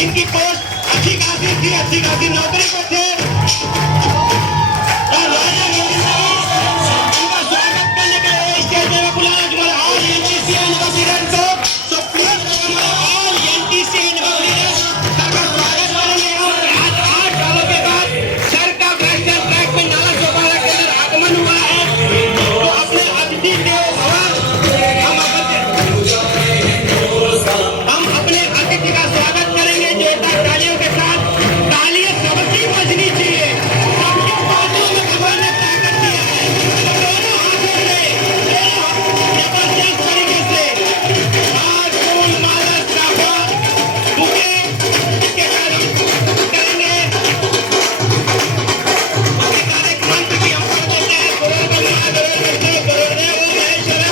जिनकी पोस्ट अच्छी खासी थी, अच्छी खासी नौकरी पर थे, और राजा उनका स्वागत करने के लिए स्टेज में बुलाया हमारे ऑल एनटीसीएन लीडर्स को। सो प्लीज ऑल एनटीसीएन लीडर्स सबका स्वागत करेंगे। और आज 8 सालों के बाद सर का फैशन ट्रैक में नाला चौपाला के अंदर आगमन हुआ है, तो अपने अतिथि देवो भव, हम अपने अतिथि का स्वागत करेंगे जोरदार तालियों के साथ। तालियां सबकी बजनी चाहिए, सबकी बातों में भगवान ने ताकत दिया है, दोनों हाथों में जबरदस्त तरीके से आज फूल माला चावल बुके के कार्यक्रम करेंगे। आधिकारिक मंत्र की हम पढ़ देते हैं, करोड़ ब्रह्मा करोड़ विष्णु करोड़ देव महेश्वर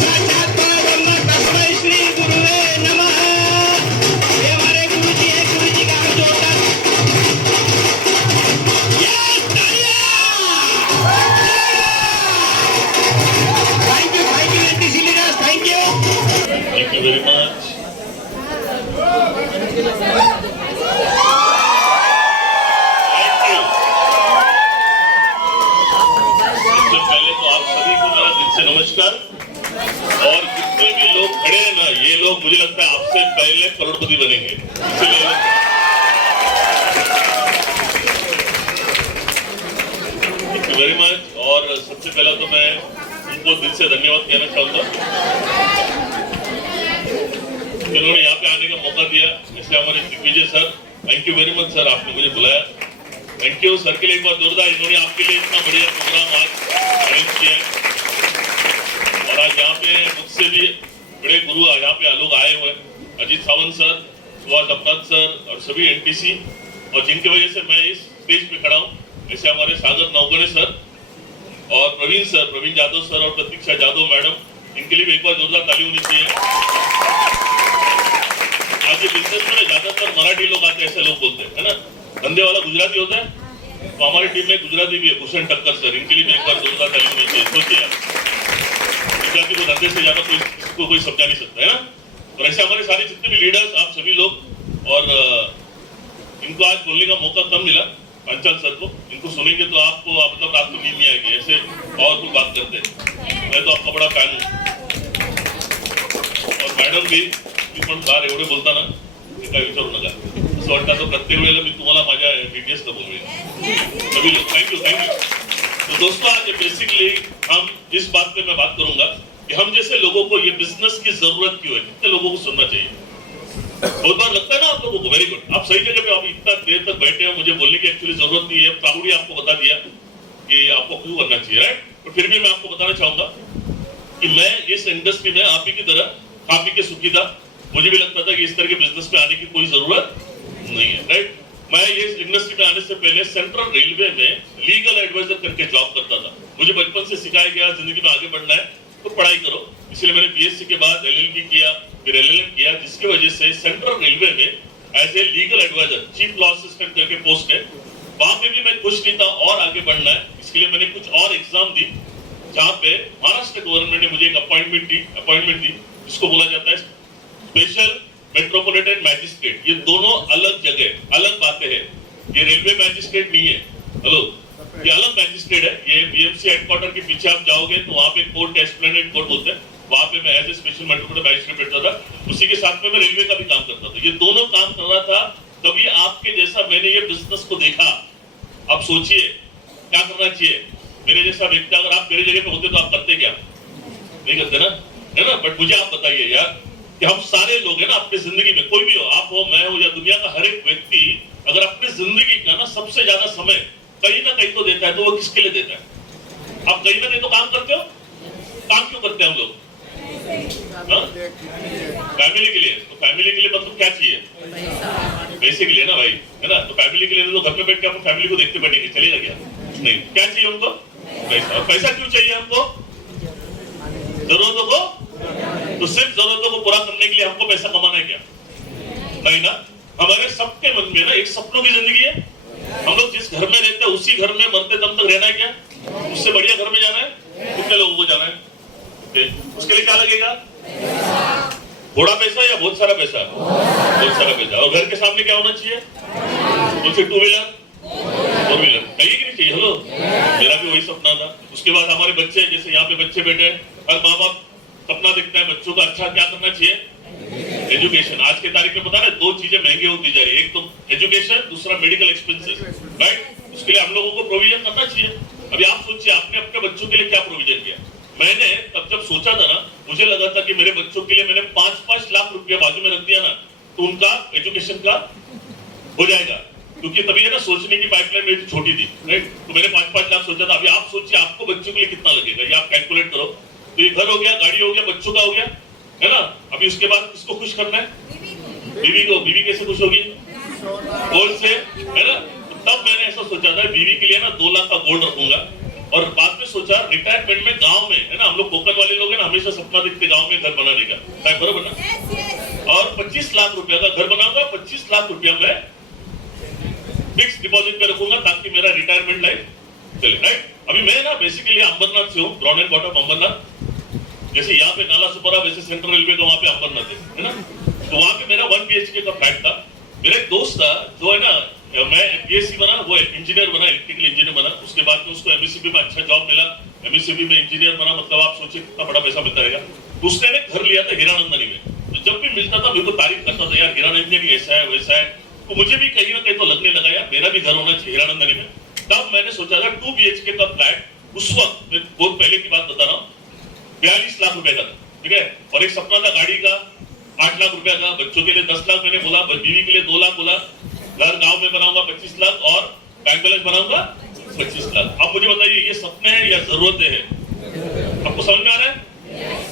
साक्षात परब्रह्म तस्मै श्री गुरुवे नमः। ये हमारे गुरु जी है, गुरु जी का हम जोरदार thank you NTC leaders, thank you very much. सबसे पहले तो आप सभी को मेरा दिल से नमस्कार। और जितने भी लोग खड़े हैं ना, ये लोग मुझे लगता है आपसे पहले करोड़पति बनेंगे, इसलिए थैंक यू वेरी मच। और सबसे पहला तो मैं उनको दिल से धन्यवाद कहना चाहूंगा, जिन्होंने यहाँ पे आने का मौका दिया। इसलिए हमारे Digvijay sir, thank you very much sir, आपने मुझे बुलाया, थैंक यू सर के लिए एक बार जोरदार। इन्होंने आपके लिए इतना बढ़िया प्रोग्राम आज अरेंज किया है। और आज यहाँ पे मुझसे भी बड़े गुरु यहाँ पे लोग आए हुए हैं, अजीत सावंत सर, सुभाष अपराध सर और सभी एनटीसी, और जिनकी वजह से मैं इस स्टेज पे खड़ा हूँ। जैसे हमारे सागर नौगणे सर और प्रवीण जादव सर और प्रतीक्षा जादव मैडम, इनके लिए भी एक बार जोरदार ताली होनी चाहिए। आज ये बिजनेस में ज्यादातर मराठी लोग आते हैं, ऐसे लोग बोलते हैं, है ना, धंधे वाला गुजराती होता है, तो हमारी टीम में गुजराती भी है, भूषण ठक्कर सर, इनके लिए भी एक बार जोरदार ताली होनी चाहिए। सोचिए आप, गुजराती को धंधे से ज्यादा कोई समझा नहीं सकता, है ना। और ऐसे हमारे सारे जितने भी लीडर्स, आप सभी लोग, और इनको आज बोलने का मौका कम मिला, पंचाल सर को, इनको सुनेंगे तो आपको मतलब रात को नींद नहीं आएगी, ऐसे पावरफुल बात करते हैं। मैं तो आपका बड़ा फैन हूँ, और मॅडम भी पण फार एवढे बोलताना काय विचारू नका, असं वाटतं तो प्रत्येक वेळेला मी तुम्हाला माझ्या डिटेल्स का बोलूंगा। सभी लोग थैंक यू। तो दोस्तों, आज बेसिकली हम इस बात पे मैं बात करूंगा कि हम जैसे लोगों को ये बिजनेस की जरूरत क्यों है, कितने लोगों को सुनना चाहिए। बहुत बार लगता है ना आप लोगों को, वेरी गुड, आप सही जगह पे, आप इतना देर तक बैठे हो, मुझे बोलने की एक्चुअली जरूरत नहीं है, प्राउडली आपको बता दिया कि आपको क्यों करना चाहिए, राइट। तो फिर भी मैं आपको बताना चाहूंगा कि मैं इस इंडस्ट्री में आप ही की तरह खा पी के सुखी था। मुझे भी लगता था कि इस तरह के बिजनेस में आने की कोई जरूरत नहीं है, राइट। मैं ये इंडस्ट्री में आने से पहले सेंट्रल रेलवे में लीगल एडवाइजर करके जॉब करता था। मुझे बचपन से सिखाया गया जिंदगी में आगे बढ़ना है तो पढ़ाई करो, इसलिए मैंने बीएससी के बाद एलएलबी किया, फिर एलएलएम किया, जिसकी वजह से सेंट्रल रेलवे में as a legal advisor chief law assistant करके पोस्ट है। वहां पे भी मैं खुश नहीं था और आगे बढ़ना है, इसके लिए मैंने कुछ और एग्जाम दी, जहाँ पे महाराष्ट्र गवर्नमेंट ने मुझे एक अपॉइंटमेंट दी, जिसको बोला जाता है स्पेशल मेट्रोपॉलिटन मैजिस्ट्रेट। ये दोनों अलग जगह अलग बातें हैं, ये रेलवे मैजिस्ट्रेट नहीं है, हेलो, ये अलग मैजिस्ट्रेट है। ये बीएमसी हेडक्वार्टर के पीछे आप जाओगे तो वहाँ पे कोर्ट, एस्प्लेनेड कोर्ट बोलते हैं, वहाँ पे मैं as a special metropolitan magistrate बैठता था। उसी के साथ में मैं रेलवे का भी काम करता था, ये दोनों काम कर रहा था। तभी आपके जैसा मैंने ये बिजनेस को देखा। अब सोचिए क्या करना चाहिए, मेरे जैसा व्यक्ति अगर आप मेरे जगह पे होते तो आप करते क्या? नहीं करते ना, है ना। बट मुझे आप बताइए यार कि हम सारे लोग हैं ना, अपनी जिंदगी में कोई भी हो, आप हो, मैं हो, या दुनिया का हर एक व्यक्ति अगर अपनी जिंदगी का ना सबसे ज्यादा समय कहीं ना कहीं तो देता है, तो वो किसके लिए देता है? आप कहीं ना कहीं तो काम करते हो। काम क्यों करते हैं हम लोग? फैमिली के लिए। तो फैमिली के लिए मतलब क्या चाहिए? पैसे के लिए ना भाई, है ना। तो फैमिली के लिए तो घर में बैठ के अपन फैमिली को देखते बैठेंगे, चलेगा क्या? नहीं। क्या चाहिए उनको? पैसा। और पैसा क्यों चाहिए हमको? जरूरतों को, तो सिर्फ जरूरतों को पूरा करने के लिए हमको पैसा कमाना है क्या? नहीं ना। हमारे सबके मन में ना एक सपनों की जिंदगी है। हम लोग जिस घर में रहते हैं उसी घर में मरते दम तक रहना है क्या? उससे बढ़िया घर में जाना है? कितने लोगों को जाना है? उसके लिए क्या लगेगा? थोड़ा पैसा या बहुत सारा पैसा? बहुत सारा पैसा। और घर के सामने क्या होना चाहिए? मुझे 2 व्हीलर 4 व्हीलर चाहिए कि नहीं चाहिए? हेलो, मेरा भी वही सपना था। उसके बाद हमारे बच्चे, जैसे यहाँ पे बच्चे बैठे हैं, हर माँ बाप सपना देखता है बच्चों का अच्छा क्या करना चाहिए? एजुकेशन। आज के तारीख में पता है 2 चीजें महंगी होती जा रही है, एक तो एजुकेशन, दूसरा मेडिकल एक्सपेंसेस, राइट? उसके लिए हम लोगों को प्रोविजन करना चाहिए। अभी आप सोचिए आपने अपने बच्चों के लिए क्या प्रोविजन किया? मैंने तब जब सोचा था ना, मुझे लगा था कि मेरे बच्चों के लिए मैंने 5-5 लाख रुपया बाजू में रख दिया ना तो उनका एजुकेशन का हो जाएगा, क्योंकि तभी है ना सोचने की पाइपलाइन मेरी छोटी थी, राइट? तो मैंने 5-5 लाख सोचा था। अभी आप सोचिए आपको बच्चों के लिए कितना लगेगा, ये आप कैलकुलेट करो। तो ये घर हो गया, गाड़ी हो गया, बच्चों का हो गया, है ना? अभी उसके बाद किसको खुश करना है? बीवी को। बीवी कैसे खुश होगी? गोल्ड से, है ना? तब मैंने ऐसा सोचा था बीवी के लिए ना 2 लाख का गोल्ड रखूंगा। और बाद में सोचा रिटायरमेंट में गांव में, है ना, हम लोग कोकण वाले लोग हैं ना, हमेशा सपना देखते गांव में घर बनाने का, बरोबर ना? और 25 लाख रुपया का घर बनाऊंगा, 25 लाख रुपया मैं फिक्स डिपॉजिट में रखूंगा ताकि मेरा रिटायरमेंट लाइफ चले, राइट? अभी मैं ना बेसिकली अंबरनाथ से हूँ, ग्राउंड एंड बॉटम अंबरनाथ। जैसे यहाँ पे नाला सुपारा, वैसे सेंट्रल रेलवे का वहाँ पे अंबरनाथ है ना? तो वहाँ पे मेरा 1 BHK का फ्लैट था। मेरा एक दोस्त था जो है ना, मैं बीएससी बना, वो इंजीनियर बना, इलेक्ट्रिकल इंजीनियर बना। उसके बाद में उसको एमएससीबी में अच्छा जॉब मिला, एमएससीबी में इंजीनियर बना, मतलब आप सोचिए कितना बड़ा पैसा मिलता रहेगा। तो उसने एक घर लिया था हीरानंदनी में। तो जब भी मिलता था मेरे को तारीफ करता था, यार हीरानंदनी ऐसा है वैसा है। तो मुझे भी कहीं ना कहीं तो लगने लगा यार मेरा भी घर होना चाहिए हीरानंदनी में। तब मैंने सोचा था 2 BHK का फ्लैट उस वक्त, मैं बहुत पहले की बात बता रहा हूँ, 42 लाख रुपए का था, ठीक है? और एक सपना था गाड़ी का 8 लाख रुपया का, बच्चों के लिए 10 लाख मैंने बोला, बीवी के लिए 2 लाख बोला, घर गांव में बनाऊंगा 25 लाख और बैंक बैलेंस बनाऊंगा 25 लाख। अब मुझे बताइए ये सपने हैं या जरूरतें हैं? आपको समझ में आ रहा है?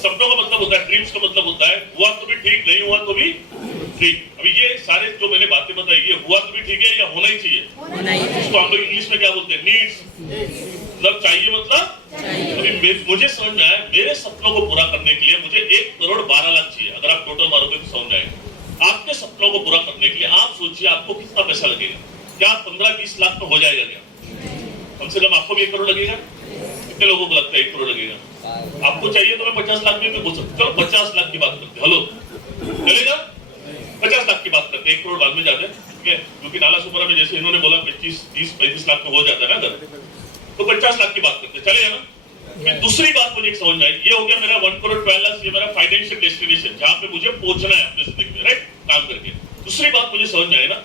सपनों का मतलब होता है, ड्रीम्स का मतलब होता है हुआ तो भी ठीक, नहीं हुआ तो भी ठीक। अभी ये सारे जो मैंने बातें बताई, ये हुआ तो भी ठीक है या होना ही चाहिए? इसको हम लोग इंग्लिश में क्या बोलते हैं? नीड्स, मतलब चाहिए, मतलब अभी मुझे समझ में आया मेरे सपनों को पूरा करने के लिए मुझे 1 करोड़ 12 लाख चाहिए। अगर आप टोटल मारोगे तो समझ आएगा। आपके सपनों को पूरा करने के लिए आप सोचिए आपको कितना पैसा लगेगा? क्या 15-20 लाख में हो जाएगा क्या? कम से कम आपको भी 1 करोड़ लगेगा? कितने लोगों को लगता है 1 करोड़ लगेगा? आपको चाहिए तो मैं 50 लाख में भी बोल सकता हूँ। 50 लाख की बात करते हैं, हेलो चलेगा? 50 लाख की बात करते हैं, 1 करोड़ बाद में जाते हैं, ठीक है? क्योंकि नाला सुपारा में जैसे इन्होंने बोला 25-30-35 लाख में हो जाता है ना घर, तो 50 लाख की बात करते हैं, चलेगा ना? फिर दूसरी बात मुझे एक समझ में आई, ये हो गया मेरा 1 करोड़ 12 लाख, ये मेरा फाइनेंशियल डेस्टिनेशन जहां पे मुझे पहुंचना है अपने जिंदगी में, राइट? काम करके। दूसरी बात मुझे समझ में आई ना,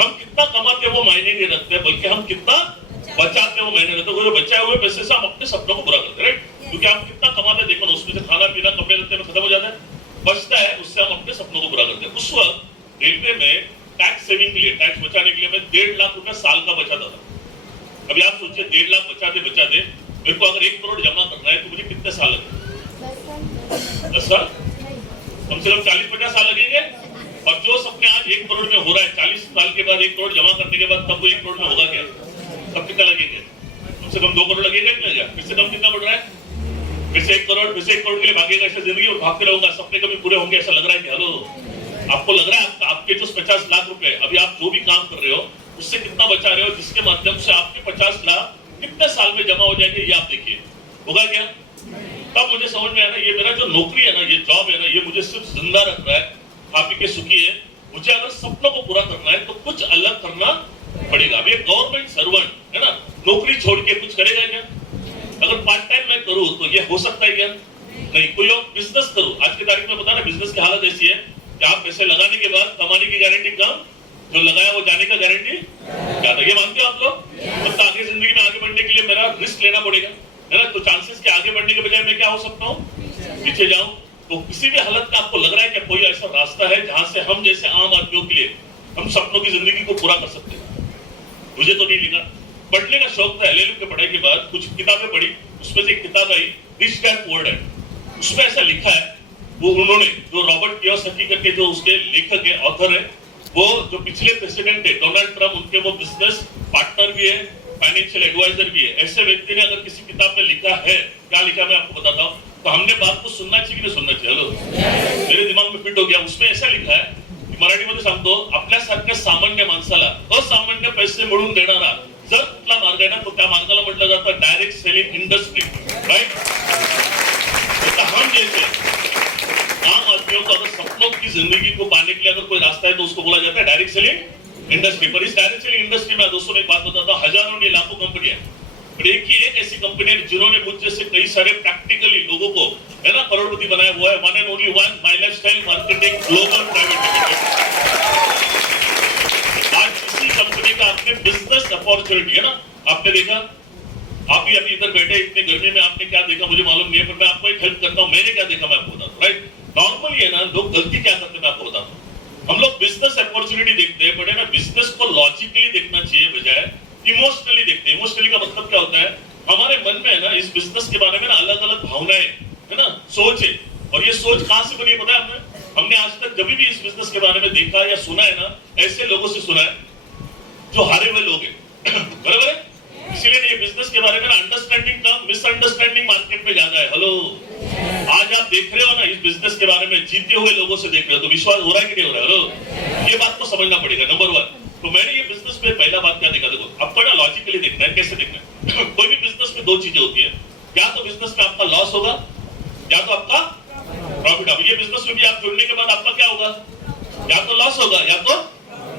हम कितना कमाते हैं वो मायने नहीं रखते, बल्कि हम कितना बचाते हैं वो मायने रखते हैं। बचाए हुए पैसे से हम अपने सपनों को पूरा करते हैं, राइट? क्योंकि हम कितना कमाते हैं देखो ना, उसमें से खाना पीना कपड़े लत्ते में खत्म हो जाता है, बचता है, उससे हम अपने सपनों को पूरा करते हैं। उस वक्त रेलवे में टैक्स सेविंग के लिए, टैक्स बचाने के लिए मैं 1.5 लाख रुपया साल का बचाता था। अभी आप सोचिए 1.5 लाख बचाते मेरे को अगर 1 करोड़ जमा करना है तो मुझे कितने साल लगेंगे? 10 साल? कम से कम 40-50 साल लगेंगे। और जो सपने आज 1 करोड़ में हो रहा है, 40 साल के बाद 1 करोड़ जमा करने के बाद तब वो 1 करोड़ में होगा क्या? तब कितना लगेंगे? कम से कम 2 करोड़ लगेगा कि नहीं? फिर से कम कितना बढ़ रहा है? फिर से 1 करोड़, फिर से 1 करोड़ के लिए भागेगा ऐसा जिंदगी में भागते रहूंगा, सपने कभी पूरे होंगे ऐसा लग रहा है कि हेलो आपको लग रहा है आपके जो 50 लाख रुपए अभी आप जो भी काम कर रहे हो उससे कितना बचा रहे हो, जिसके माध्यम से आपके 50 लाख कितने साल में जमा हो जाएंगे ये आप देखिए, होगा क्या? तब मुझे समझ में आया ना, ये मेरा जो नौकरी है ना, ये जॉब है ना, ये मुझे सिर्फ जिंदा रख रहा है, खा पी के सुखी है। मुझे अगर सपनों को पूरा करना है तो कुछ अलग करना पड़ेगा। अभी गवर्नमेंट सर्वेंट है ना, नौकरी छोड़ के कुछ करेगा क्या? अगर पार्ट टाइम मैं करूँ तो ये हो सकता है क्या? नहीं। कोई और बिजनेस करूँ, आज की तारीख में पता ना बिजनेस की हालत ऐसी है कि आप पैसे लगाने के बाद कमाने की गारंटी कम, जो लगाया वो जाने का गारंटी ज्यादा। ये मानते हो आप लोग? मतलब आगे जिंदगी में आगे बढ़ने के लिए मेरा रिस्क लेना पड़ेगा, है ना? तो चांसेस के आगे बढ़ने के बजाय मैं क्या हो सकता हूँ? पीछे जाऊं। तो किसी भी हालत का आपको लग रहा है कि कोई ऐसा रास्ता है जहां से हम जैसे आम आदमियों के लिए हम सपनों की जिंदगी को पूरा कर सकते हैं? मुझे तो नहीं लिखा। पढ़ने का शौक था, LLM की पढ़ाई के बाद कुछ किताबें पढ़ी, उसमें से एक किताब आई रिच डैड पुअर डैड। उसमें ऐसा लिखा है, वो उन्होंने जो रॉबर्ट कियोसाकी करके जो उसके लेखक है, ऑथर है, वो जो पिछले प्रेसिडेंट है डोनाल्ड ट्रम्प, उनके वो बिजनेस पार्टनर भी है, फाइनेंशियल एडवाइजर भी है। ऐसे व्यक्ति ने अगर किसी किताब में लिखा है, क्या लिखा मैं आपको बताता हूँ, तो हमने बात को सुनना चाहिए कि नहीं सुनना चाहिए? हेलो, मेरे दिमाग में फिट हो गया। उसमें ऐसा लिखा है, मराठीमध्ये सांगतो, आपल्यासारख्या सामान्य माणसाला असामान्य पैसे मिळवून देणारा जर कुठला मार्ग आहे ना, तो त्या मार्गाला म्हटलं जातं डायरेक्ट सेलिंग इंडस्ट्री, राइट? हम जैसे आम आदमी नहीं हो तो अगर सपनों की जिंदगी को पाने के लिए अगर कोई रास्ता है तो उसको बोला जाता है डायरेक्ट सेलिंग इंडस्ट्री। पर इस डायरेक्ट सेलिंग इंडस्ट्री में दोस्तों एक बात बताता हूँ, हजारों नहीं लाखों कंपनियां, पर एक ही एक ऐसी कंपनी है जिन्होंने मुझ जैसे कई सारे प्रैक्टिकली लोगों को है ना करोड़पति बनाया हुआ है। One and only one, my lifestyle marketing global private limited. आज इसी कंपनी का आपने बिजनेस अपॉर्चुनिटी है ना, आपने देखा, आप ही अभी इधर बैठे इतनी गर्मी में आपने क्या देखा मुझे मालूम नहीं है, पर मैं आपको एक हेल्प करता हूँ। मैंने क्या देखा मैं आपको बताता हूँ। राइट, नॉर्मली है ना लोग गलती क्या करते हैं मैं आपको बताता हूँ। हम लोग बिजनेस अपॉर्चुनिटी देखते हैं, बट है ना बिजनेस को लॉजिकली देखना चाहिए बजाय इमोशनली देखते हैं। इमोशनली का मतलब क्या होता है, हमारे मन में है ना इस बिजनेस के बारे में ना अलग अलग भावनाएं है ना, सोच है। और ये सोच कहां से बनी है पता है हमने आज तक जब भी इस बिजनेस के बारे में देखा या सुना है ना, ऐसे लोगों से सुना है जो हारे हुए लोग हैं। बराबर है, इसीलिए ये बिजनेस के बारे में अंडरस्टैंडिंग कम, मिसअंडरस्टैंडिंग मार्केट में ज्यादा है। हेलो, आज आप देख रहे हो ना इस बिजनेस के बारे में जीते हुए लोगों से देख रहे हो तो विश्वास हो रहा है कि नहीं हो रहा है? हेलो, ये बात को समझना पड़ेगा। नंबर वन, तो मैंने ये बिजनेस में पहला बात क्या देखा, देखो आपको ना लॉजिकली देखना है। कैसे देखना है? कोई भी बिजनेस में दो चीजें होती है, या तो बिजनेस में आपका लॉस होगा या तो आपका प्रॉफिट होगा। ये बिजनेस में भी आप जुड़ने के बाद आपका क्या होगा, या तो लॉस होगा या तो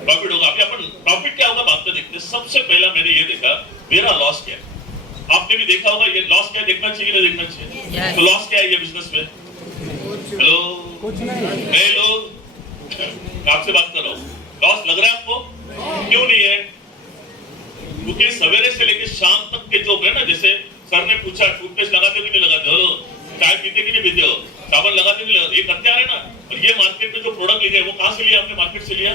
प्रॉफिट होगा। अभी अपन प्रॉफिट क्या होगा बात में देखते हैं। सबसे पहला मैंने ये देखा मेरा लॉस क्या है। आपने भी देखा होगा ये लॉस क्या देखना चाहिए नहीं देखना चाहिए। तो लॉस क्या है ये बिजनेस में? हेलो, नए लोग आपसे बात कर रहा हूँ, लॉस लग रहा है आपको? क्यों नहीं है? क्योंकि सवेरे से लेकर शाम तक के जो है ना, जैसे सर ने पूछा टूथपेस्ट लगाते हो कि नहीं लगाते हो, चाय पीते कि नहीं पीते हो, साबुन लगाते नहीं लगाते, ये करते आ रहे ना। और ये मार्केट में जो प्रोडक्ट लिए वो कहाँ से लिया आपने? मार्केट से लिया।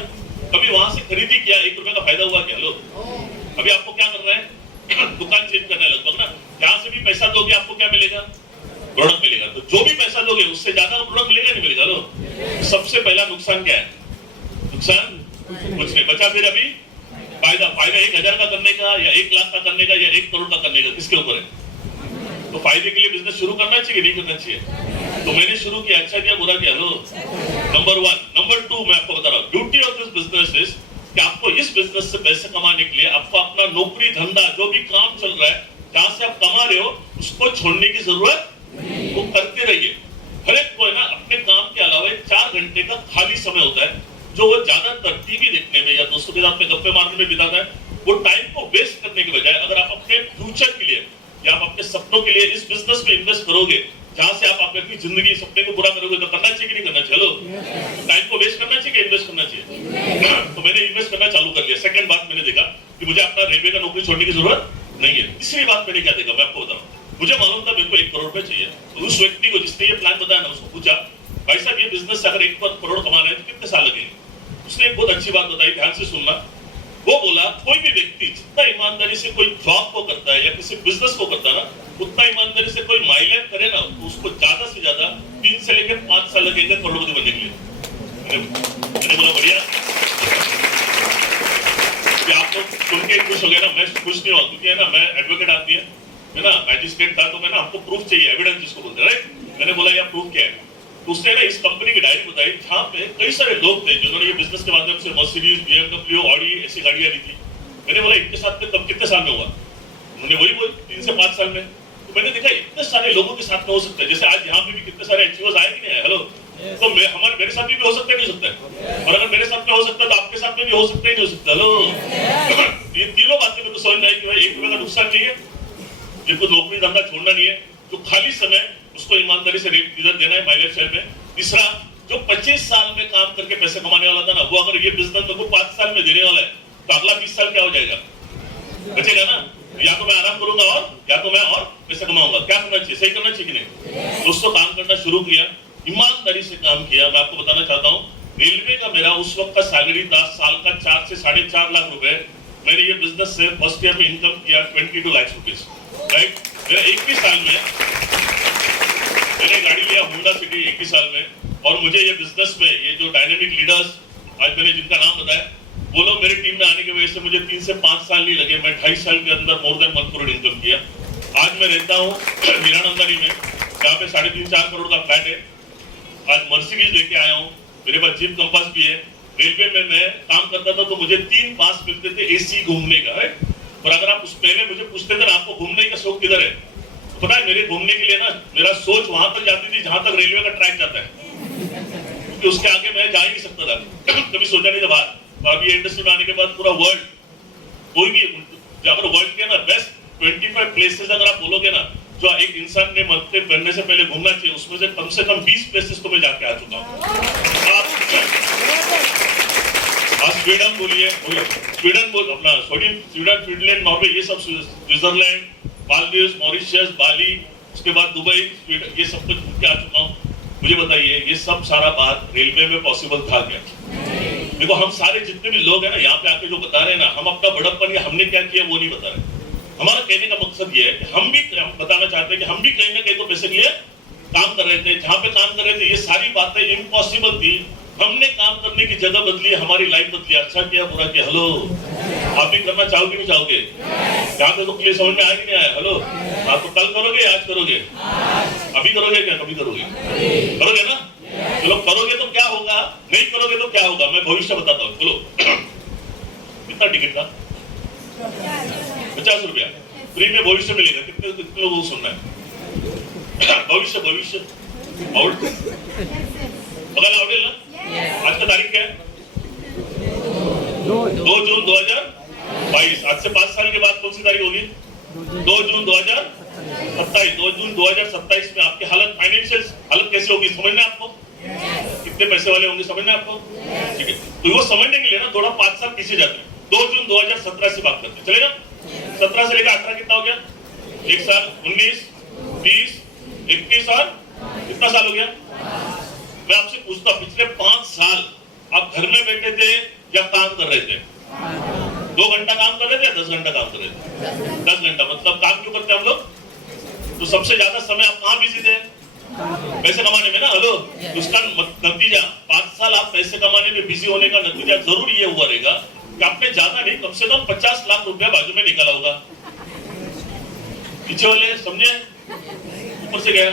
कभी वहां से खरीदी किया, 1 रुपए का फायदा हुआ क्या? लो, अभी आपको क्या करना है दुकान चेंज करना है लगभग ना। जहां से भी पैसा दोगे आपको क्या मिलेगा? प्रोडक्ट मिलेगा। तो जो भी पैसा दोगे उससे ज्यादा प्रोडक्ट मिलेगा नहीं मिलेगा? लो, सबसे पहला नुकसान क्या है? नुकसान कुछ नहीं बचा। फिर अभी फायदा 1000 का करने का या 1 लाख का करने का या 1 करोड़ का करने का, किसके ऊपर है? तो फायदे के लिए बिजनेस शुरू करना चाहिए नहीं करना चाहिए? तो मैंने शुरू किया, अच्छा किया बुरा किया? लो, नंबर 1। नंबर 2 मैं आपको बता रहा हूँ, beauty of this business is कि आपको इस बिजनेस से पैसे कमाने के लिए आपको अपना नौकरी धंधा जो भी काम चल रहा है जहां से आप कमा रहे हो उसको छोड़ने की जरूरत, वो करते रहिए। हर एक को है ना अपने काम के अलावा 4 घंटे का खाली समय होता है जो वो ज्यादातर टीवी देखने में या दोस्तों के साथ में गप्पे मारने में बिताता है। वो टाइम को वेस्ट करने के बजाय अगर आप अपने फ्यूचर के लिए या आप अपने सपनों के लिए इस बिजनेस में इन्वेस्ट करोगे जहां से आप अपनी जिंदगी सपने को पूरा करोगे, तो करना चाहिए कि नहीं करना चाहिए? हेलो, टाइम को वेस्ट करना चाहिए कि इन्वेस्ट करना चाहिए? तो मैंने इन्वेस्ट करना चालू कर लिया। सेकंड बात मैंने देखा कि मुझे अपना रेलवे का नौकरी छोड़ने की जरूरत नहीं है। तीसरी बात मैंने क्या देखा मैं आपको बताऊं, मुझे मालूम था मेरे को 1 करोड़ रुपए चाहिए। तो उस व्यक्ति को जिसने ये प्लान बताया ना उसको पूछा, भाई साहब ये बिजनेस अगर 1 करोड़ कमाना है तो कितने साल लगेंगे? उसने एक बहुत अच्छी बात बताई, ध्यान से सुनना। वो बोला कोई भी व्यक्ति जितना ईमानदारी से कोई जॉब को करता है या किसी बिजनेस को करता है ना, उतना ईमानदारी से कोई माइलेज करे ना तो उसको ज्यादा से ज्यादा 3 से लेकर 5 साल लगेंगे करोड़पति बनने के लिए। मैंने बोला बढ़िया, आप लोग सुन के खुश हो गए ना? मैं खुश नहीं हुआ क्योंकि है ना मैं एडवोकेट आती है ना, मैजिस्ट्रेट था, तो मैं ना हमको प्रूफ चाहिए, एविडेंस जिसको बोलते हैं। राइट, मैंने बोला यार प्रूफ क्या है? तो उसने ना इस कंपनी की डायरी बताई जहाँ पे कई सारे लोग थे जिन्होंने ये बिजनेस के माध्यम से मर्सिडीज, BMW, ऑडी ऐसी गाड़ियां ली थी। मैंने बोला इनके साथ में तब कितने साल में हुआ? उन्होंने वही बोल 3 से 5 साल में। तो मैंने देखा इतने सारे लोगों के साथ में हो सकता है, जैसे आज यहाँ पे भी कितने सारे एचओज आए कि नहीं आए? हेलो, तो मेरे साथ भी हो सकता है नहीं हो सकता है? और अगर मेरे साथ में हो सकता है तो आपके साथ में भी हो सकता है नहीं हो सकता? हेलो, ये तीनों बातें मेरे को समझ में आई कि भाई 1 रुपए का नुकसान नहीं है, जिनको नौकरी धंधा छोड़ना नहीं है, जो खाली समय उसको ईमानदारी से इधर देना है माइलेज शेयर में। तीसरा, जो 25 साल में काम करके पैसे कमाने वाला था ना, वो अगर ये बिजनेस को 5 साल में देने वाला है तो अगला 20 साल क्या हो जाएगा? बचेगा ना? या तो मैं आराम करूंगा और या तो मैं और पैसे कमाऊंगा। क्या करना चाहिए? सही करना चाहिए कि नहीं? दोस्तों काम करना शुरू किया, ईमानदारी से काम किया। मैं आपको बताना चाहता हूँ रेलवे का मेरा उस वक्त का सैलरी था साल का 4 से 4.5 लाख रुपए। मैंने ये बिजनेस से फर्स्ट ईयर में इनकम किया 22 लाख रुपीज। राइट, मेरा 21 साल में मैंने गाड़ी लिया होंडा सिटी 21 साल में। और मुझे ये बिजनेस में ये जो डायनेमिक लीडर्स आज मैंने जिनका नाम बताया वो लोग मेरी टीम में आने की वजह से मुझे 3 से 5 साल नहीं लगे, मैं 2.5 साल के अंदर मोर देन 1 करोड़ इनकम किया। आज मैं रहता हूँ हीरानंदानी में, जहाँ पे 3.5-4 करोड़ का फ्लैट है। आज मर्सिडीज लेके आया हूँ, मेरे पास जीप कंपास भी है। रेलवे में मैं काम करता था तो मुझे 3 पास मिलते थे एसी घूमने का। और अगर आप उस पहले मुझे पूछते थे ना आपको घूमने का शौक किधर है, तो पता है मेरे घूमने के लिए ना मेरा सोच वहां तक जाती थी जहां तक रेलवे का ट्रैक जाता है। क्योंकि उसके आगे मैं जा ही नहीं सकता था कभी सोचा नहीं था बाहर। तो अभी इंडस्ट्री में आने के बाद पूरा वर्ल्ड, कोई भी अगर वर्ल्ड के ना बेस्ट 25 प्लेसेस अगर आप बोलोगे ना जो एक इंसान ने मरने से पहले घूमना चाहिए, उसमें से कम 20 प्लेसेस तो मैं जाके आ चुका हूँ। आप स्वीडन बोलिए, स्वीडन बोल अपना स्वीडन, फिनलैंड, नॉर्वे, ये सब, स्विट्जरलैंड, मालदीव्स, मॉरिशस, बाली, उसके बाद दुबई, स्वीडन, ये सब कुछ घूम के आ चुका हूँ। मुझे बताइए ये सब सारा बात रेलवे में पॉसिबल था क्या? देखो हम सारे जितने भी लोग हैं ना यहाँ पे आके जो बता रहे हैं ना, हम अपना बड़प्पन या हमने क्या किया वो नहीं बता रहे। हमारा कहने का मकसद ये है कि हम भी बताना चाहते हैं कि हम भी कहीं ना कहीं तो पैसे के लिए काम कर रहे थे, जहाँ पे काम कर रहे थे ये सारी बातें इम्पॉसिबल थी, हमने काम करने की जगह बदली, हमारी लाइफ बदली। अच्छा किया बुरा किया, हेलो आप भी करना चाहोगे नहीं चाहोगे? यहाँ पे तो क्लियर समझ में आया कि नहीं आया? हेलो आप तो कल करोगे, आज करोगे, अभी करोगे क्या? कभी करोगे, करोगे ना? चलो करोगे तो क्या होगा, नहीं करोगे तो क्या होगा, मैं भविष्य बताता हूँ। चलो कितना टिकट का? 50 रुपया फ्री में भविष्य मिलेगा। कितने लोगों को सुनना है? भविष्य भविष्य और बगल आवडेल ना? आज का तारीख क्या है? 2 जून 2022। आज से 5 साल के बाद कौन सी तारीख होगी? 2 जून 2027। 2 जून 2027 में आपकी हालत, फाइनेंशियल हालत कैसे होगी समझना है आपको? कितने पैसे वाले होंगे समझना है आपको? ठीक है, तो वो समझने के लिए ना थोड़ा 5 साल पीछे जाते हैं। 2 जून 2017 से बात करते हैं, चलेगा? 17 से लेकर 18 कितना हो गया? 1 साल, 19, 20, 21 और कितना साल हो गया? मैं आपसे पूछता हूं पिछले 5 साल आप घर में बैठे थे या काम कर रहे थे? 2 घंटा काम कर रहे थे या 10 घंटा काम कर रहे थे? 10 घंटा। मतलब काम क्यों करते हैं हम लोग? तो सबसे ज्यादा समय आप कहाँ बिजी थे? पैसे कमाने में ना। हेलो, उसका नतीजा 5 साल आप पैसे कमाने में बिजी होने का नतीजा जरूर ये हुआ रहेगा कि आपने ज्यादा नहीं कम से कम 50 लाख रुपया बाजू में निकाला होगा। पीछे वाले समझे? ऊपर से गया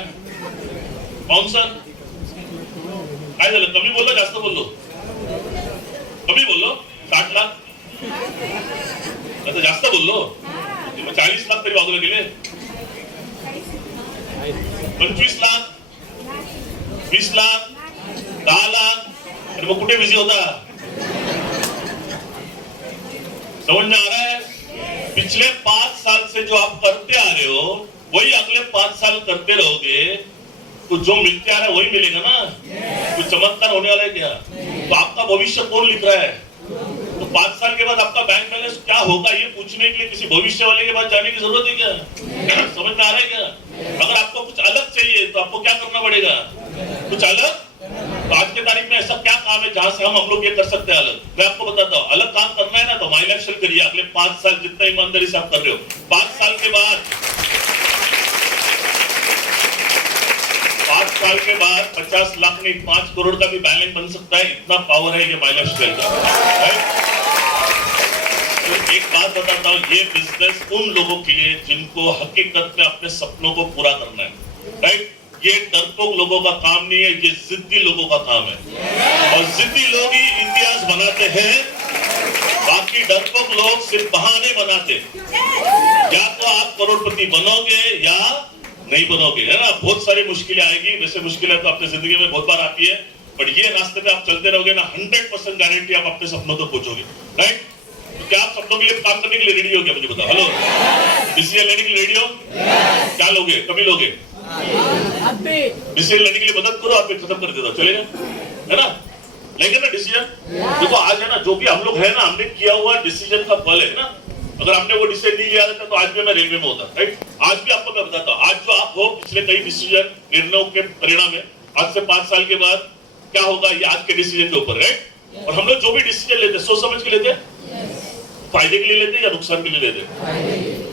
कौन सा? काय झालं? कमी बोललो जास्त बोललो? कमी बोललो? 60 लाख आता जास्त बोललो? 40 लाख तरी बाजूला गेले, 25 लाख, 20 लाख, 10 लाख, अरे मग कुठे बिजी होता? समझ में आ रहा है? पिछले 5 साल से जो आप करते आ रहे हो वही अगले 5 साल करते रहोगे तो जो मिलते आ रहा है वही मिलेगा ना। कुछ चमत्कार होने वाला है क्या? तो आपका भविष्य कौन लिख रहा है? तो 5 साल के बाद आपका बैंक बैलेंस क्या होगा ये पूछने के लिए किसी भविष्य वाले के पास जाने की जरूरत है क्या? समझ में आ रहा है क्या? अगर आपको कुछ अलग चाहिए तो आपको क्या करना पड़ेगा? कुछ अलग। तो आज के तारीख में ऐसा क्या काम है जहां से हम लोग ये कर सकते हैं अलग? मैं आपको बताता हूँ, अलग काम करना है ना तो माई लाइफ स्टाइल करिए। अगले 5 साल जितना ईमानदारी से आप कर रहे हो, 5 साल के बाद 50 लाख नहीं 5 करोड़ का भी बैलेंस बन सकता है। इतना पावर है ये माई लाइफ स्टाइल का। तो एक बात बताता हूँ, ये बिजनेस उन लोगों के लिए जिनको हकीकत में अपने सपनों को पूरा करना है, राइट? ये डरपोक लोगों का काम नहीं है, ये जिद्दी लोगों का काम है। और जिद्दी लोग ही इतिहास बनाते हैं, बाकी डरपोक लोग सिर्फ बहाने बनाते। या तो आप करोड़पति बनोगे या नहीं बनोगे, है ना? बहुत सारी मुश्किलें आएगी। वैसे मुश्किलें तो अपनी जिंदगी में बहुत बार आती है, पर ये रास्ते पे आप चलते रहोगे ना 100% गारंटी आप अपने सपनों तक पहुंचोगे, राइट? तो क्या आप सपनों के लिए काम करने के लिए रेडी हो गया? मुझे बताओ। हेलो, डिसीजन लेने के लिए रेडी हो? क्या लोगे? कभी लोगे? डिसीजन लेने के लिए मदद करो, आप खत्म कर देता चलेगा, है ना? लेकिन ना डिसीजन देखो आज है ना, जो भी हम लोग है ना, हमने किया हुआ डिसीजन का फल है ना। अगर हमने वो डिसीजन नहीं लिया था तो आज भी मैं रेलवे में होता, राइट? आज भी आपको मैं बताता हूँ, आज जो आप हो पिछले कई डिसीजन निर्णयों के परिणाम है। आज से 5 साल के बाद क्या होगा ये आज के डिसीजन के ऊपर, राइट? और हम लोग जो भी डिसीजन लेते सोच समझ के लेते, फायदे के लिए लेते या नुकसान के लिए लेते,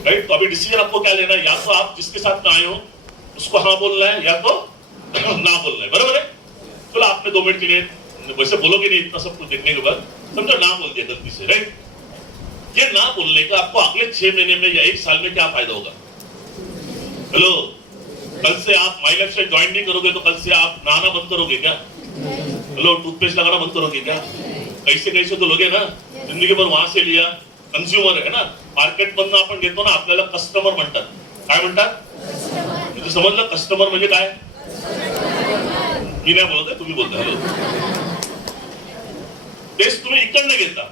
राइट? तो अभी डिसीजन आपको क्या लेना है? या तो आप जिसके साथ में आए हो उसको हाँ बोलना है या तो ना बोलना है, बराबर है? चलो आपने 2 मिनट के लिए वैसे बोलोगे नहीं, इतना सब कुछ देखने के बाद समझो ना बोल दिया गलती से, राइट? ये ना बोलने का आपको अगले 6 महीने में या 1 साल में क्या फायदा होगा? हेलो, कल से आप माई लाइफ से ज्वाइन नहीं करोगे तो कल से आप नहाना बंद करोगे क्या? हेलो, टूथपेस्ट लगाना बंद करोगे क्या? कैसे कैसे तो लोगे ना, जिंदगी भर वहां से लिया, कंझ्युमर आहे ना. मार्केट मधनं आपण घेतो ना, आपल्याला कस्टमर म्हणतात. काय म्हणतात? म्हणजे समजलं कस्टमर म्हणजे काय? मी नाही बोलत आहे, तुम्ही बोलता. हॅलो, तेच तुम्ही इकडनं घेता.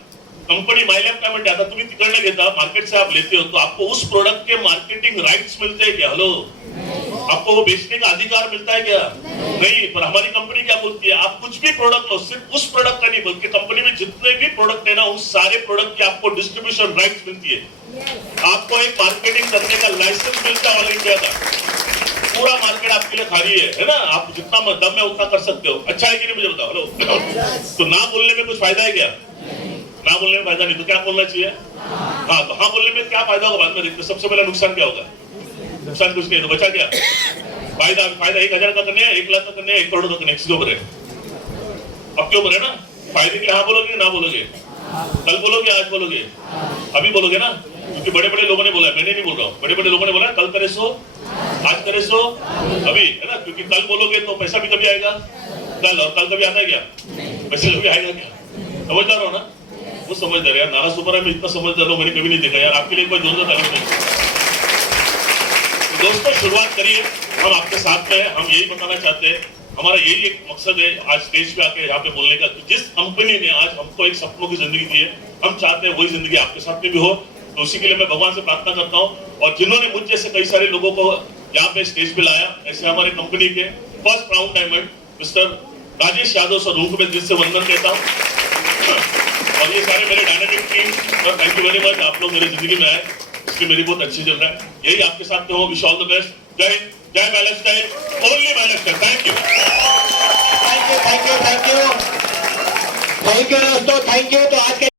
कंपनी मायलॅब काय म्हणते, आता तुम्ही तिकडनं घेता, मार्केट से आप लेते हो तो आपको उस प्रोडक्ट के मार्केटिंग राइट्स मिलते हैं क्या? हेलो, आपको वो बेचने का अधिकार मिलता है क्या? नहीं. पर हमारी कंपनी क्या बोलती है, आप कुछ भी प्रोडक्ट लो, सिर्फ उस प्रोडक्ट का नहीं बल्कि कंपनी में जितने भी प्रोडक्ट है ना, उन सारे प्रोडक्ट की आपको डिस्ट्रीब्यूशन राइट्स मिलती है. आपको एक मार्केटिंग करने का लाइसेंस मिलता है ऑल इंडिया का. पूरा मार्केट आपके लिए खाली है ना. आप जितना दम है उतना कर सकते हो. अच्छा है कि नहीं मुझे बताओ. हेलो, तो ना बोलने में कुछ फायदा है क्या? ना बोलने में फायदा नहीं, तो क्या बोलना चाहिए? हाँ, तो हाँ बोलने में क्या फायदा होगा बाद में देखते. सबसे पहले नुकसान क्या होगा? नुकसान कुछ नहीं, तो बचा क्या? फायदा 1000 का करने, 1 लाख का करने, 1 करोड़ का करने, किसके ऊपर है? आपके ऊपर है ना. फायदे के लिए हाँ बोलोगे ना बोलोगे? कल बोलोगे, आज बोलोगे? अभी बोलोगे ना, क्योंकि बड़े बड़े लोगों ने बोला है, मैंने नहीं बोल रहा हूँ. बड़े बड़े लोगों ने बोला कल करे सो, आज करे सो, अभी, है ना. क्योंकि कल बोलोगे तो पैसा भी कभी आएगा कल, और कल कभी आता है क्या? पैसा कभी आएगा क्या? समझदार हो ना. वो समझदार यार. नारा सुपर है, मैं इतना समझदार हूँ मैंने कभी नहीं देखा यार. आपके लिए एक बार जोरदार तारीफ नहीं. दोस्तों, शुरुआत करिए, हम आपके साथ में हैं. हम यही बताना चाहते हैं, हमारा यही एक मकसद है आज स्टेज पे आके यहाँ पे बोलने का. जिस कंपनी ने आज हमको एक सपनों की जिंदगी दी है, हम चाहते हैं वही जिंदगी आपके साथ में भी हो. तो उसी के लिए मैं भगवान से प्रार्थना करता हूँ. और जिन्होंने मुझ जैसे कई सारे लोगों को यहाँ पे स्टेज पे लाया, ऐसे हमारे कंपनी के first crown diamond mister Rajesh Yadav sir, उनको मैं दिल से वंदन कहता हूँ. और ये सारे मेरे dynamic team, thank you very much. आप लोग मेरी जिंदगी में आए, इसकी मेरी बहुत अच्छी चल रहा है. यही आपके साथ में हो. Wish all the best. जय हिंद, जय बैलेंस्टाइन, ओनली बैलेंस्टाइन. Thank you. थैंक यू दोस्तों, थैंक यू. तो आज के